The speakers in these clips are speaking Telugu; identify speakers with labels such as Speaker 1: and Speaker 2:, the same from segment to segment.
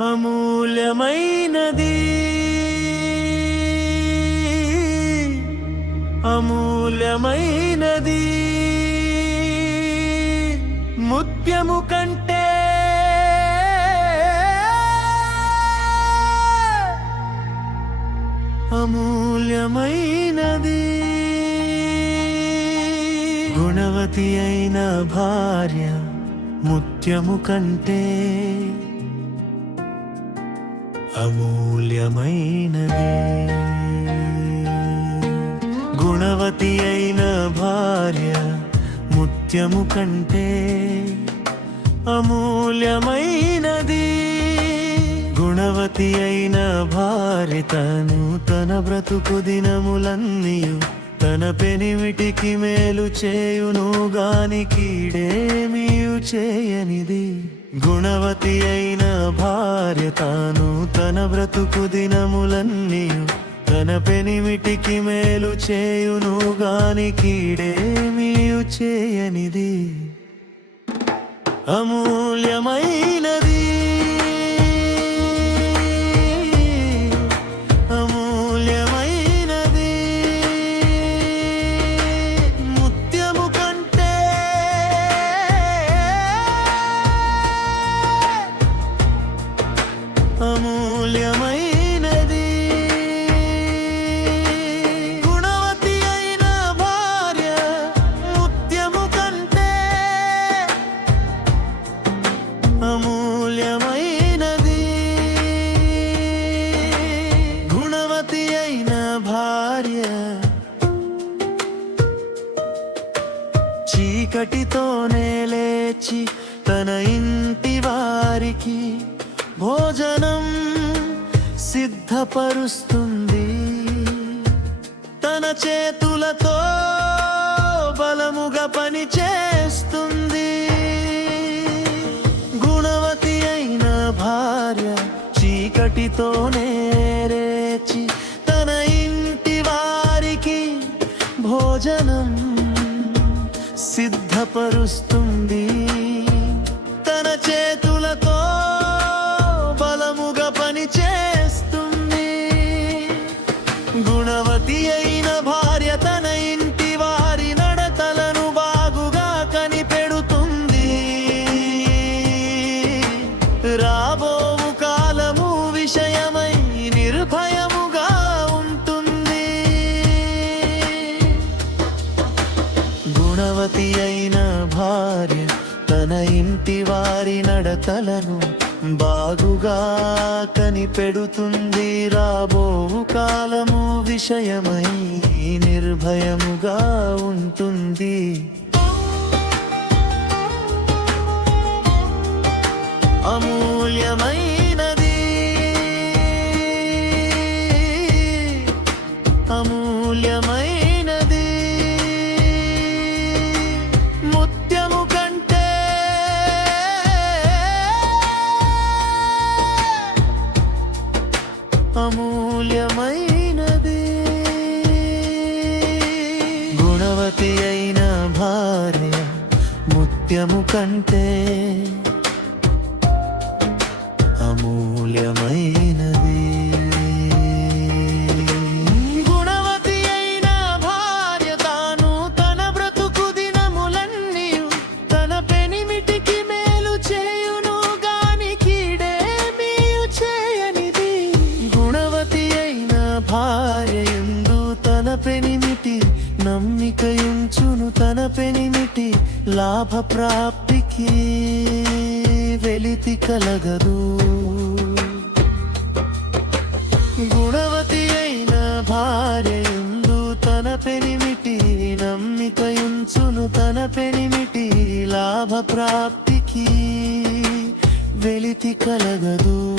Speaker 1: అమూల్యమైనది. అమూల్యమైనది. ముత్యము కంటే అమూల్యమైనది. గుణవతి అయిన భార్య ముత్యము కంటే అమూల్యమైనది. గుణవతి అయిన భార్య ముత్యము కంటే అమూల్యమైనది. గుణవతి అయిన భార్య తను తన బ్రతుకు దినములన్నీయు తన పెనిమిటికి మేలు చేయును గాని కీడేమీయు చేయనిది. గుణవతి అయిన భార్య తాను తన బ్రతుకు దినములన్నీ తన పెనిమిటికి మేలు చేయును గాని కీడేమీయు చేయనిది. అమూల్యమైనది తెచ్చి తన ఇంటి వారికి భోజనం సిద్ధపరుస్తుంది. తన చేతులతో బలముగా పని చేస్తుంది. గుణవతి అయిన భార్య చీకటితో నేరేచి తన ఇంటి వారికి భోజనం సిద్ధపరుస్తుంది. రాబోవు కాలము విషయమై నిర్భయముగా ఉంటుంది. గుణవతి అయిన భార్య తన ఇంటి వారి నడతలను బాగుగా కనిపెడుతుంది. రాబోవు కాలము విషయమై నిర్భయముగా ఉంటుంది. అమూల్యమైనది. అమూల్యమైనది. ముత్యము కంటే అమూల్యమైనది. గుణవతి అయిన భార్య ముత్యము కంటే భార్య తన పెనిమిటి నమ్మికయుంచును తన పెనిమిటి లాభ ప్రాప్తికి వెలితి కలగదు. గుణవతి అయిన భార్యందు తన పెనిమిటి నమ్మికయుంచును తన పెనిమిటి లాభ ప్రాప్తికి వెలితి కలగదు.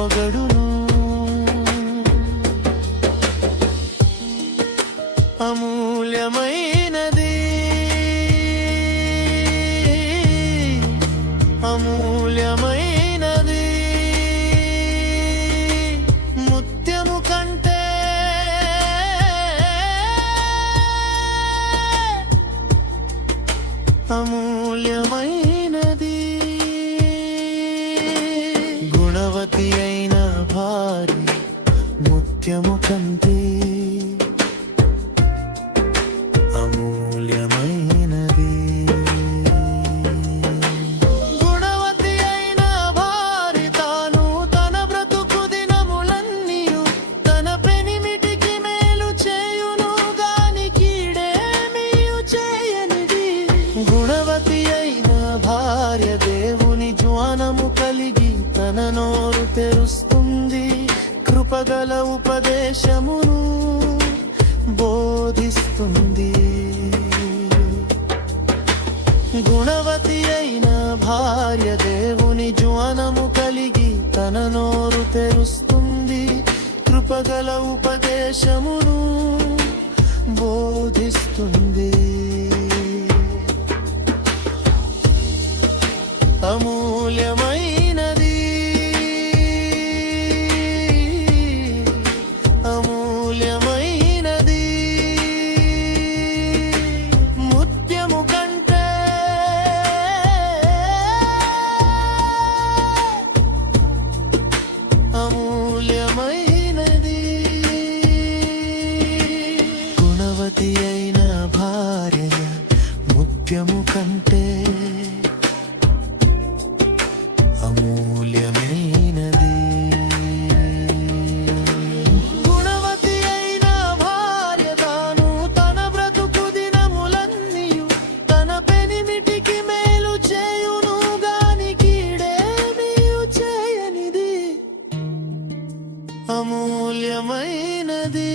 Speaker 1: పొగడును. అమూల్యమైనది. అమూల్యమైనది. ముత్యము కంటే అమూల్యమైన someday గొప్పగల ఉపదేశమును బోధిస్తుంది. గుణవతి అయిన భార్య దేవుని జ్వానము కలిగి తన నోరు తెరుస్తుంది. కృపగల ఉపదేశమును బోధిస్తుంది. అమూల్యమ అమూల్యమైనది.